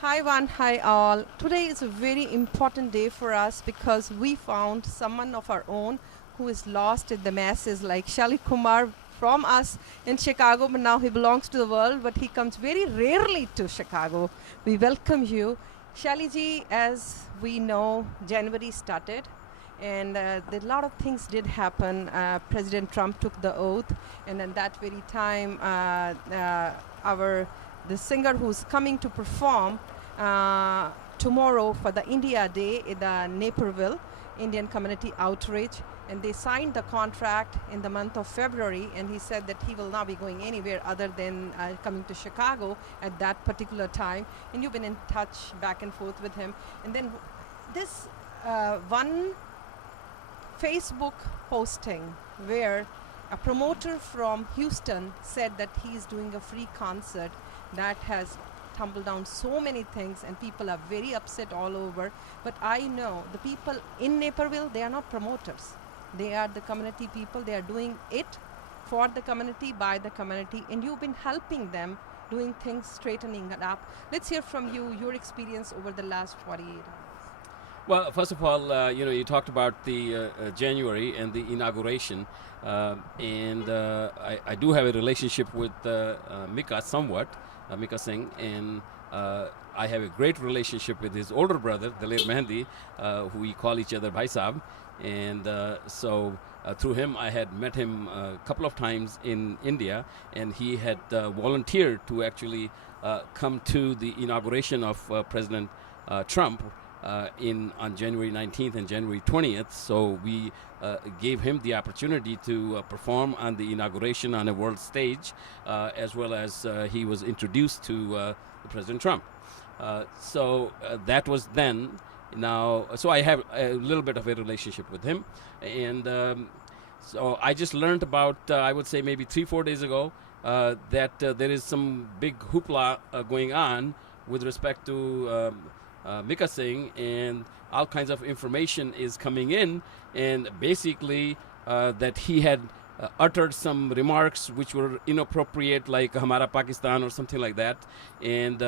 Hi one, hi all. Today is a very important day for us because we found someone of our own who is lost in the masses, like Shalli Kumar from us in Chicago, but now he belongs to the world, but he comes very rarely to Chicago. We welcome you. Shalli ji, as we know, January started and a lot of things did happen. President Trump took the oath, and at that very time, our the singer who's coming to perform tomorrow for the India Day in the Naperville Indian Community Outreach, and they signed the contract in the month of February, and he said that he will not be going anywhere other than coming to Chicago at that particular time. And you've been in touch back and forth with him. And then this one Facebook posting where a promoter from Houston said that he's doing a free concert that has tumbled down so many things, and people are very upset all over. But I know the people in Naperville, they are not promoters. They are the community people. They are doing it for the community, by the community, and you've been helping them doing things, straightening it up. Let's hear from you, your experience over the last 48 hours. Well, first of all, you talked about the January and the inauguration, and I do have a relationship with Mika somewhat, Mika Singh, and I have a great relationship with his older brother, the late Mehndi, who we call each other Bhai Sahab, and so through him I had met him a couple of times in India, and he had volunteered to actually come to the inauguration of President Trump on January 19th and January 20th. So we gave him the opportunity to perform on the inauguration on a world stage, as well as he was introduced to President Trump. So that was then. Now, so I have a little bit of a relationship with him, and so I just learned about, I would say maybe 3-4 days ago, that there is some big hoopla going on with respect to Mika Singh, and all kinds of information is coming in, and basically that he had uttered some remarks which were inappropriate, like Hamara Pakistan or something like that, and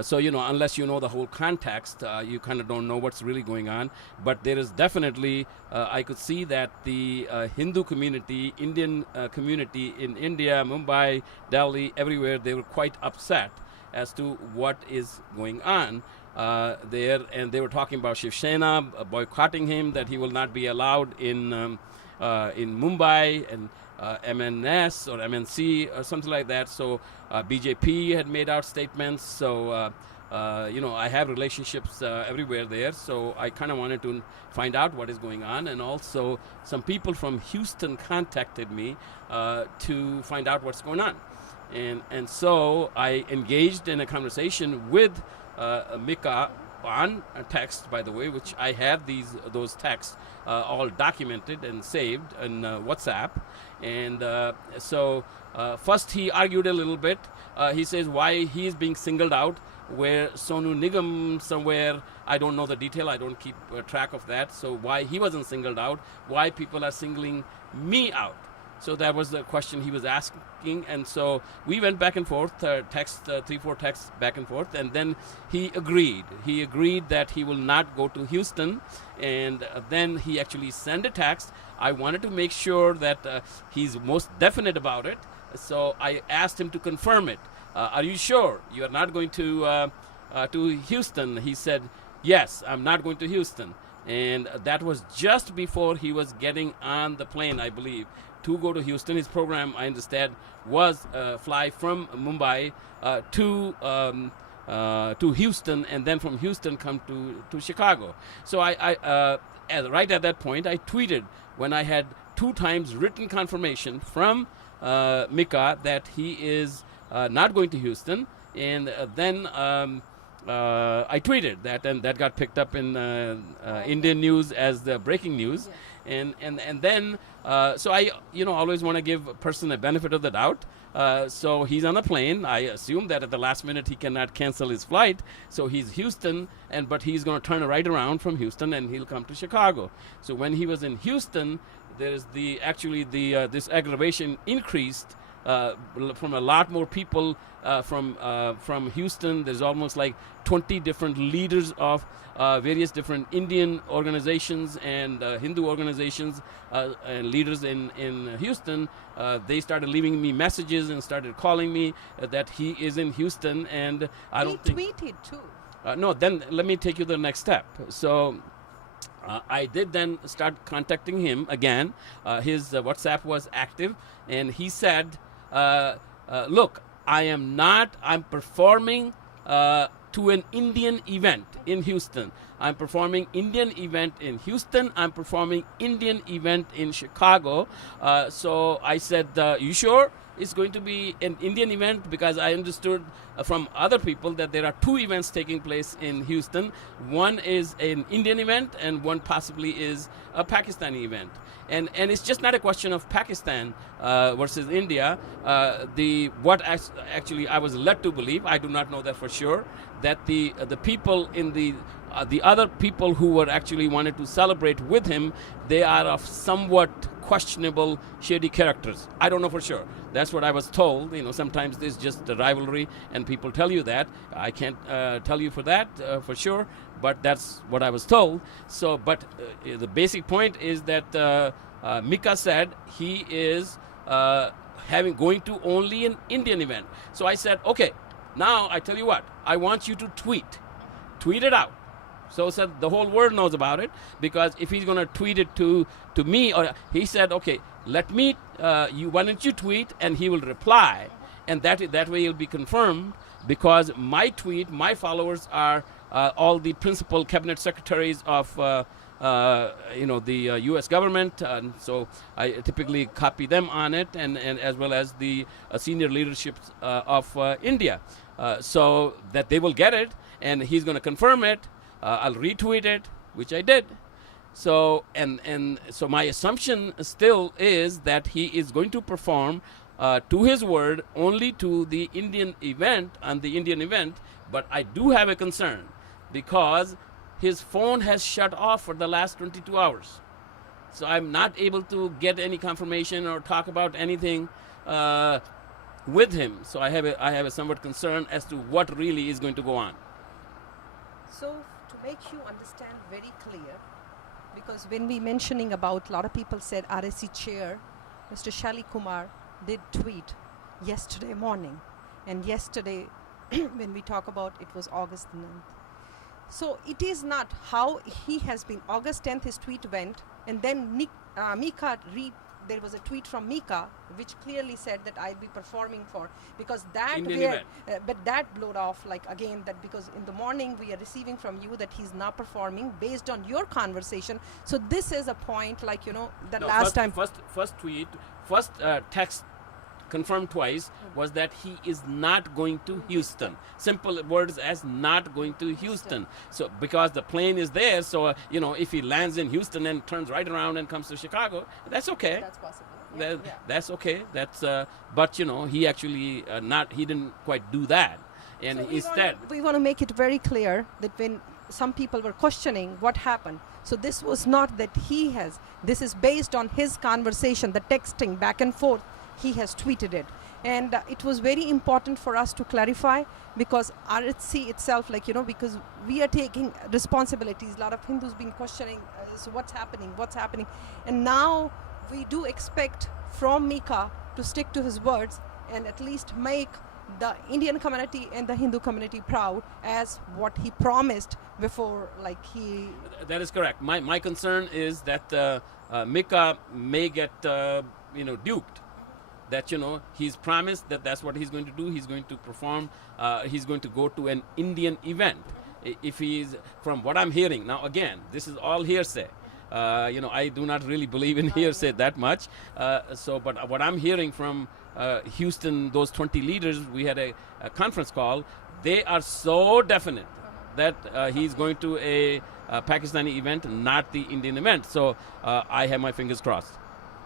so unless you know the whole context, you kind of don't know what's really going on. But there is definitely, I could see that the Hindu community, Indian community in India, Mumbai, Delhi, everywhere, they were quite upset as to what is going on there, and they were talking about Shiv Sena boycotting him, that he will not be allowed in Mumbai, and MNS or MNC or something like that. So BJP had made out statements. So I have relationships everywhere there. So I kind of wanted to find out what is going on, and also some people from Houston contacted me to find out what's going on, and so I engaged in a conversation with Mika on a text, by the way, which I have those texts all documented and saved in WhatsApp. And so first he argued a little bit. He says why he is being singled out, where Sonu Nigam somewhere, I don't know the detail, I don't keep track of that, so why he wasn't singled out, why people are singling me out. So that was the question he was asking, and so we went back and forth, 3-4 texts back and forth, and then he agreed. He agreed that he will not go to Houston, and then he actually sent a text. I wanted to make sure that he's most definite about it, so I asked him to confirm it. Are you sure you are not going to Houston? He said, yes, I'm not going to Houston, and that was just before he was getting on the plane, I believe, to go to Houston. His program, I understand, was fly from Mumbai to Houston, and then from Houston come to Chicago. So I right at that point, I tweeted when I had 2 times written confirmation from Mika that he is not going to Houston, and then I tweeted that, and that got picked up in Indian news as the breaking news. Yes. And then so I always want to give a person a benefit of the doubt. So he's on a plane. I assume that at the last minute he cannot cancel his flight. So he's Houston, but he's going to turn right around from Houston and he'll come to Chicago. So when he was in Houston, there's this aggravation increased from a lot more people from Houston. There's almost like 20 different leaders of various different Indian organizations and Hindu organizations and leaders in Houston. They started leaving me messages and started calling me that he is in Houston, and I don't think. He tweeted too. No, then let me take you to the next step. So I did then start contacting him again. His WhatsApp was active, and he said, look, I'm performing to an Indian event in Houston. I'm performing Indian event in Houston. I'm performing Indian event in Chicago. So I said, you sure it's going to be an Indian event? Because I understood from other people that there are two events taking place in Houston. One is an Indian event and one possibly is a Pakistani event. And it's just not a question of Pakistan versus India. Actually I was led to believe, I do not know that for sure, that the people in the other people who were actually wanted to celebrate with him, they are of somewhat questionable, shady characters. I don't know for sure. That's what I was told. Sometimes there's just a rivalry, and people tell you that. I can't tell you for that for sure, but that's what I was told. So, but the basic point is that Mika said he is going to only an Indian event. So I said, okay, now I tell you what, I want you to tweet it out. So said the whole world knows about it, because if he's going to tweet it to me, or he said, okay, let me, why don't you tweet, and he will reply, and that way he'll be confirmed, because my tweet, my followers are all the principal cabinet secretaries of the U.S. government, so I typically copy them on it, and as well as the senior leadership of India, so that they will get it, and he's going to confirm it. I'll retweet it, which I did. So so my assumption still is that he is going to perform to his word only to the Indian event, but I do have a concern, because his phone has shut off for the last 22 hours. So I'm not able to get any confirmation or talk about anything with him. So I have a somewhat concern as to what really is going to go on. So to make you understand very clear, because when we mentioning about, a lot of people said RSC chair, Mr. Shalli Kumar did tweet yesterday morning, and yesterday when we talk about, it was August 9th. So it is not how he has been. August 10th his tweet went, and then Mika there was a tweet from Mika which clearly said that I'll be performing for, because that but that blowed off like again, that because in the morning we are receiving from you that he's not performing based on your conversation. So this is a point, like that no, last time first text confirmed twice was that he is not going to Houston. Simple words as not going to Houston. So because the plane is there, so if he lands in Houston and turns right around and comes to Chicago, that's okay. That's possible. That's okay. That's but he actually he didn't quite do that. And so instead we want to make it very clear that when some people were questioning what happened, so this was not that this is based on his conversation, the texting back and forth. He has tweeted it, and it was very important for us to clarify, because RHC itself, because we are taking responsibilities. A lot of Hindus been questioning, so what's happening, and now we do expect from Mika to stick to his words and at least make the Indian community and the Hindu community proud as what he promised before. That is correct. My concern is that Mika may get duped. That he's promised that that's what he's going to do. He's going to perform. He's going to go to an Indian event. If he's, from what I'm hearing now, again, this is all hearsay. I do not really believe in hearsay that much. But what I'm hearing from Houston, those 20 leaders, we had a conference call. They are so definite that he's going to a Pakistani event, not the Indian event. So I have my fingers crossed.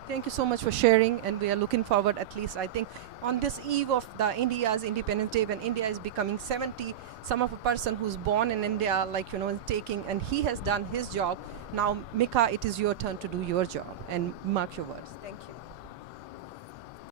Thank you so much for sharing, and we are looking forward, at least I think, on this eve of the India's Independence Day, when India is becoming 70, some of a person who's born in India, taking, and he has done his job. Now, Mika, it is your turn to do your job, and mark your words.